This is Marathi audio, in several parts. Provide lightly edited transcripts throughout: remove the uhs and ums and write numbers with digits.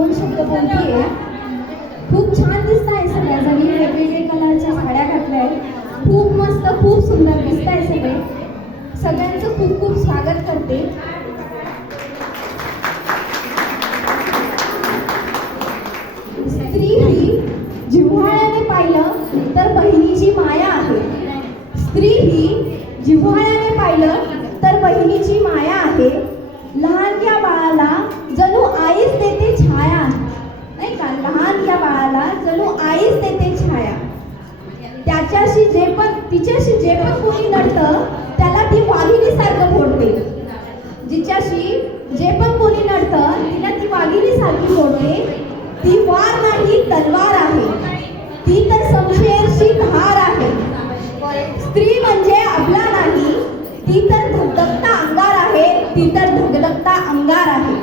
2 शब्द बोलतीये. खूप छान दिसत आहे सगळ्याजणी, वेगवेगळे कलरच्या साड्या घातल्या आहेत. खूप मस्त, खूप सुंदर दिसत आहे सगळे. सगळ्यांचं खूप खूप स्वागत करते. स्त्री ही जिव्हाळ्याने पाहिलं तर बहिणीची माया आहे. स्त्री ही जिव्हाळ्याने पाहिलं तर बहिणीची माया आहे. लहानक्या बाळाला जणू आईच देते छाया, नाही का? लहानक्या बाळाला जणू आईच देते छाया. तिच्याशी जे पण कोणी नडतं त्याला ती वाघिणीसारखं फोडते. जिच्याशी जे पण कोणी नडतं तिला ती वाघिणीसारखी फोडते. ती वार नाही तलवार आहे, ती तर समशेरची धार आहे. स्त्री म्हणजे अबला नाही, ती तर धगधगता अंगार आहे, ती तर धगधगता अंगार आहे.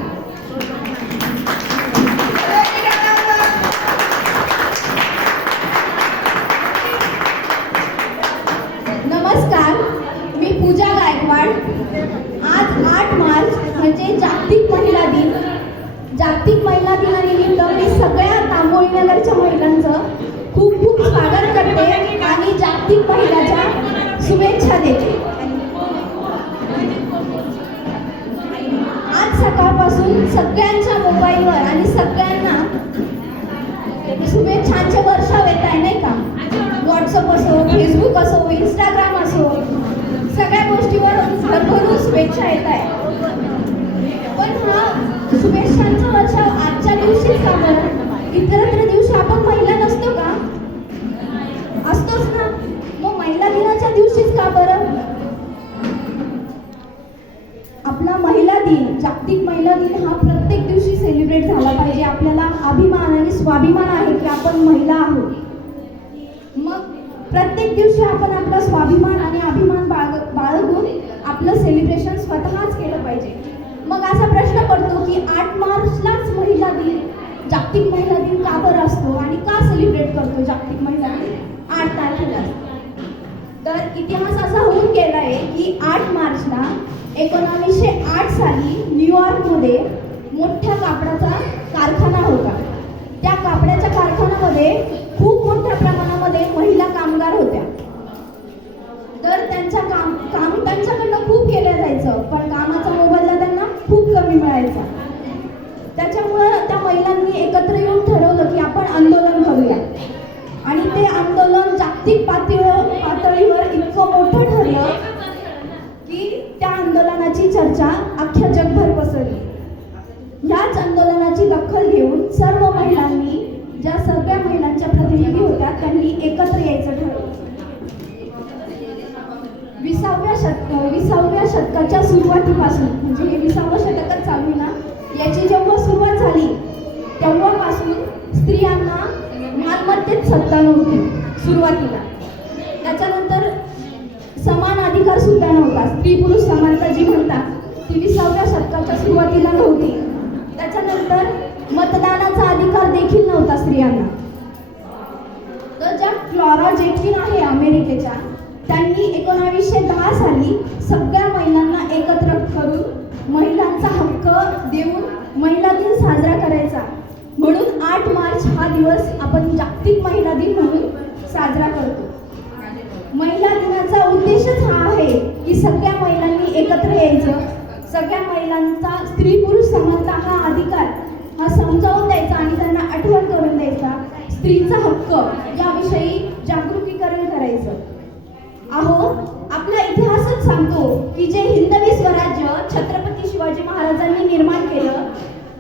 नमस्कार, मी पूजा गायकवाड. आज 8 मार्च म्हणजे जागतिक महिला दिन. जागतिक महिला दिनानिमित्त मी सगळ्या तांबोळीनगरच्या महिलांचं खूप खूप स्वागत करते आणि जागतिक महिलाच्या शुभेच्छा देते. आज सकाळपासून सगळ्यांच्या मोबाईलवर आणि सगळ्यांना शुभेच्छांचे वर्षाव येत आहे, नाही का? व्हॉट्सअप असो, फेसबुक असो, इंस्टाग्राम असो, सगळ्या गोष्टीवर भरभरून शुभेच्छा येत आहे. पण हा शुभेच्छांचा वर्षाव आजच्या दिवशीच का बरं? इतरत्र दिवशी आपण महिला नसतो का? असतोच ना. मग महिला दिनाच्या दिवशीच का बरं? आपला महिला दिन, जागतिक महिला दिन हा प्रत्येक दिवशी सेलिब्रेट झाला पाहिजे. आपल्याला अभिमान आणि स्वाभिमान आहे की आपण महिला आहोत. मग प्रत्येक दिवशी आपण आपला स्वाभिमान आणि अभिमान बाळगून आपलं सेलिब्रेशन स्वतःच केलं पाहिजे. मग असा प्रश्न पडतो की 8 मार्चलाच महिला दिन, जागतिक महिला दिन का बरं असतो आणि का सेलिब्रेट करतो जागतिक महिला दिन 8 तारखेला? तर इतिहास असा होऊन गेला आहे की 8 मार्चला 1908 साली न्यूयॉर्कमध्ये मोठ्या कापडाचा कारखाना होता. त्या कापडाच्या कारखान्यामध्ये खूप मोठ्या प्रमाणामध्ये महिला कामगार होत्या. तर त्यांच्या काम त्यांच्याकडनं खूप केलं जायचं, पण कामाचा मोबदला त्यांना खूप कमी मिळायचा. त्याच्यामुळं त्या महिलांनी एकत्र येऊन ठरवलं की आपण आंदोलन करूया. आणि ते आंदोलन जागतिक पातळीवर इतकं मोठं ठरलं की त्या आंदोलनाची चर्चा अख्ख्या जगभर पसरली. ह्याच आंदोलनाची दखल घेऊन सर्व महिलांनी, ज्या सगळ्या महिलांच्या प्रतिनिधी होत्या, त्यांनी एकत्र यायचं ठरवलं. 20व्या शतकाच्या सुरुवातीपासून, म्हणजे हे 20वं शतकच चालू ना, याची जेव्हा सुरुवात झाली तेव्हापासून स्त्रियांना मालमत्तेत सत्ता नव्हती सुरुवातीला. त्याच्यानंतर समान अधिकार सुद्धा नव्हता. स्त्री पुरुष समानता जी म्हणतात ती 20व्या शतकाच्या सुरुवातीला नव्हती. त्याच्यानंतर मतदानाचा अधिकार देखील नव्हता स्त्रियांना. तर ज्या क्लॉरा जेटकिन आहे अमेरिकेच्या, त्यांनी 1910 साली सगळ्या महिलांना एकत्र करून महिलांचा हक्क देऊन महिला दिन साजरा करायचा. म्हणून 8 मार्च हा दिवस आपण जागतिक महिला दिन म्हणून साजरा करतो. महिला दिनाचा उद्देशच हा आहे की सगळ्या महिलांनी एकत्र यायचं, सगळ्या महिलांचा स्त्री पुरुष समानता हा अधिकार हा समजावून द्यायचा आणि त्यांना आठवण करून द्यायचा. स्त्रीचा हक्क याविषयी जागृतीकरण करायचं. अहो, आपला इतिहासच सांगतो की जे हिंदवी स्वराज्य छत्रपती शिवाजी महाराजांनी निर्माण केलं,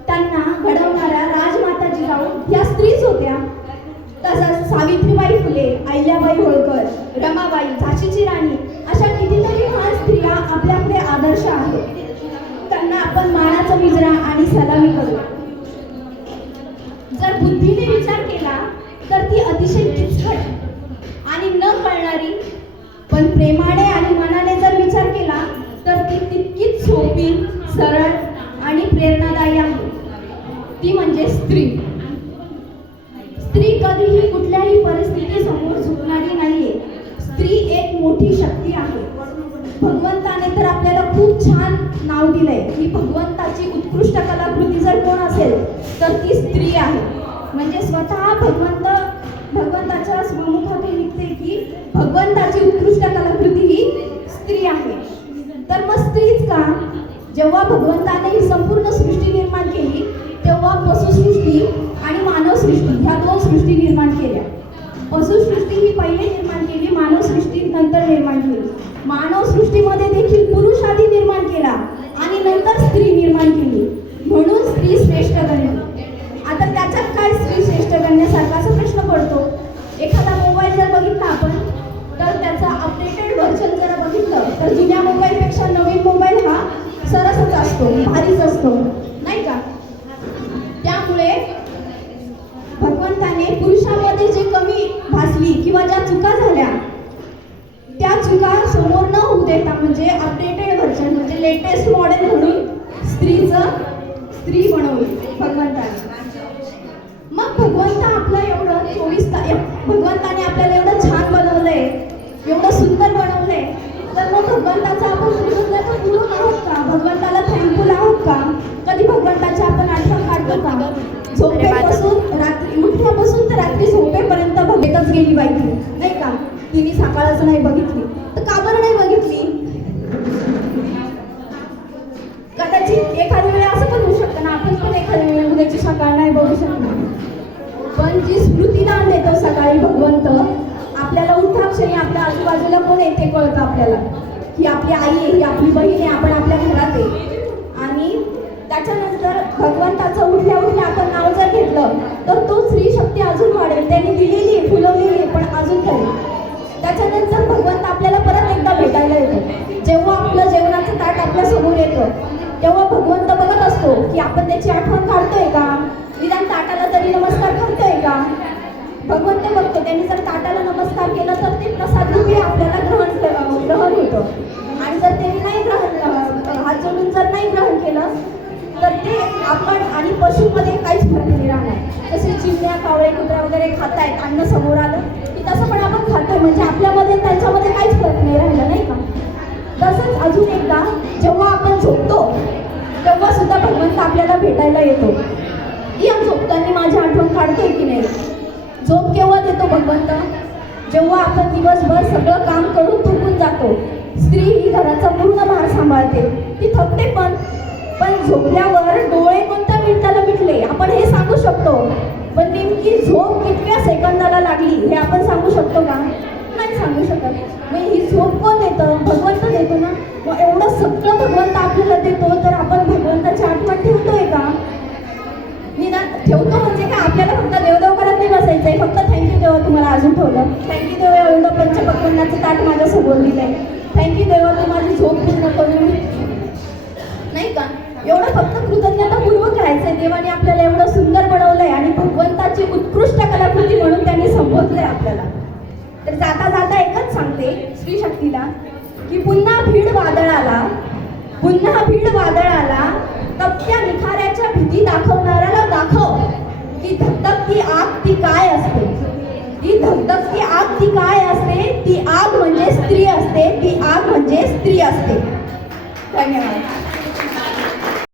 त्यांना घडवणाऱ्या राजमाता जिजाऊ या स्त्रीच होत्या. तसंच सावित्रीबाई फुले, अहिल्याबाई होळकर, रमाबाई, झाशीची राणी अशा कितीतरी महान स्त्रिया आपल्याकडे आदर्श आहेत. त्यांना आपण मानाचा मुजरा आणि सलामी करू. जर बुद्धीने विचार केला तर ती अतिशय किचकट आणि न कळणारी, पण प्रेमाने आणि मनाने जर विचार केला तर ती तितकीच सोपी, सरळ आणि प्रेरणादायी आहे. ती म्हणजे स्त्री. स्त्री कधीही कुठल्याही परिस्थिती समोर झुकणारी नाहीये. स्त्री एक मोठी शक्ती आहे. भगवंताने तर आपल्याला खूप छान नाव दिलंय की भगवंताची उत्कृष्ट कलाकृती जर कोण असेल तर ती स्त्री आहे. म्हणजे स्वतः भगवंताच्या स्वमुखातून निघते की भगवंताची उत्कृष्ट कलाकृती ही स्त्री आहे. तर मग स्त्रीच का? जेव्हा भगवंताने ही संपूर्ण सृष्टी निर्माण केली तेव्हा पशुसृष्टी आणि मानवसृष्टी ह्या दोन सृष्टी निर्माण केल्या. पशुसृष्टी ही पहिले निर्माण केली, मानवसृष्टी नंतर निर्माण केली. मानवसृष्टीमध्ये देखील पुरुष आधी निर्माण केला आणि नंतर स्त्री निर्माण केली, म्हणून स्त्री श्रेष्ठ गणली. आता त्याच्यात काय स्त्री श्रेष्ठ गणण्यासारखा असा प्रश्न पडतो. एखादा मोबाईल जर बघितला आपण तर त्याचा अपडेटेड व्हर्जन जर बघितलं तर जुन्या मोबाईलपेक्षा नवीन मोबाईल हा सरसच असतो, भारीच असतो, नाही का? त्यामुळे भगवंताने पुरुषामध्ये जे कमी भासली किंवा ज्या चुका झाल्या त्या चुका समोर न होऊ देता म्हणजे अपडेटेड व्हर्जन म्हणजे लेटेस्ट मॉडेल म्हणून स्त्री बनवली भगवंताने. मग भगवंत आपलं एवढं भगवंताने आपल्याला एवढं छान बनवलंय, एवढं सुंदर बनवलंय, तर मग भगवंताचा आपण कृतज्ञतापूर्वक आहोत का? भगवंताला थँकफुल आहोत का? कधी भगवंताची आपण आठवण काढतो का? झोपेपासून रात्री उठल्यापासून तर रात्री झोपेपर्यंत भगतच गेली बाई, नाही का? तिने सकाळच नाही बघितली, तर का बरं नाही बघितली? कदाचित एखाद्या वेळी असं पण होऊ शकतं ना, आपण पण एखाद्या वेळी उद्याची सकाळ नाही बघू शकणार, पण जी स्मृतीदान देतो सकाळी भगवंत आपल्याला उठा क्षणी आपल्या आजूबाजूला कोण आहे ते कळतं आपल्याला, ही आपली आई आहे, ही आपली बहीण आहे, आपण आपल्या घरात आहे. आणि त्याच्यानंतर भगवंताचं उठल्या उठल्या आपण नाव जर घेतलं तर तो स्त्री शक्ती अजून वाढेल. त्यांनी दिलेली आहे, फुलवलेली आहे, पण अजून काही. त्याच्यानंतर भगवंत आपल्याला परत एकदा भेटायला येतो. जेव्हा आपलं जेवणाचं ताट आपल्या समोर येतं तेव्हा भगवंत बघत असतो की आपण त्याची आठवण काढतोय का, निदान ताटाला तरी नमस्कार करतोय का. भगवंत बघतो, त्यांनी जर ताटाला नमस्कार केला तर ते प्रसाद रूपी आपल्याला ग्रहण होतं. आणि जर त्यांनी नाही हात जोडून जर नाही ग्रहण केलं तर ते आपण आणि पशुमध्ये काहीच फरक नाही राहणार. जसे चिमण्या कावळे कुत्र्या वगैरे खात आहेत, अन्न समोर आलं की तसं पण आपण खातोय, म्हणजे आपल्यामध्ये त्यांच्यामध्ये काहीच फरक नाही राहिला, नाही का? तसंच अजून एकदा जेव्हा आपण झोपतो तेव्हा सुद्धा भगवंत आपल्याला भेटायला येतो. या झोपताना माझी आठवण काढतोय की नाही? झोप केव्हा देतो भगवंत? जेव्हा आपण दिवसभर सगळं काम करून थकून जातो. स्त्री ही घराचा पूर्ण भार सांभाळते, ती थकते पण झोपल्यावर डोळे कोणत्या मिनिटाला मिटले आपण हे सांगू शकतो, पण नेमकी झोप कितव्या सेकंदाला लागली हे आपण सांगू शकतो का? नाही सांगू शकत. मग ही झोप कोण देतं? भगवंत देतो ना. मग एवढं सगळं भगवंत आपल्याला देतो तर आपण भगवंताची आठवण ठेवतोय का? निदान ठेवतो म्हणजे काय, आपल्याला फक्त देवदेव करत नाही बसायचंय, फक्त थँक्यू देवा तुम्हाला अजून ठेवलं, थँक्यू देवा एवढं पंचपक्वान्नाचं ताट माझ्या समोर दिलंय, थँक्यू देवा तू माझी झोप पूर्ण करून, नाही का? एवढं फक्त कृतज्ञतापूर्वक राहायचंय. देवाने आपल्याला एवढं सुंदर बनवलंय आणि भगवंताची उत्कृष्ट कलाकृती म्हणून त्यांनी संबोधलंय आपल्याला. तर जाता जाता एकच सांगते स्त्री शक्तीला की पुन्हा भीड वादळाला तपत्या निखाऱ्याच्या भीती दाखवणाऱ्याला दाखव की धगधगती आग ती काय असते. ती धगधगती आग ती काय असते? ती आग म्हणजे स्त्री असते, ती आग म्हणजे स्त्री असते. धन्यवाद.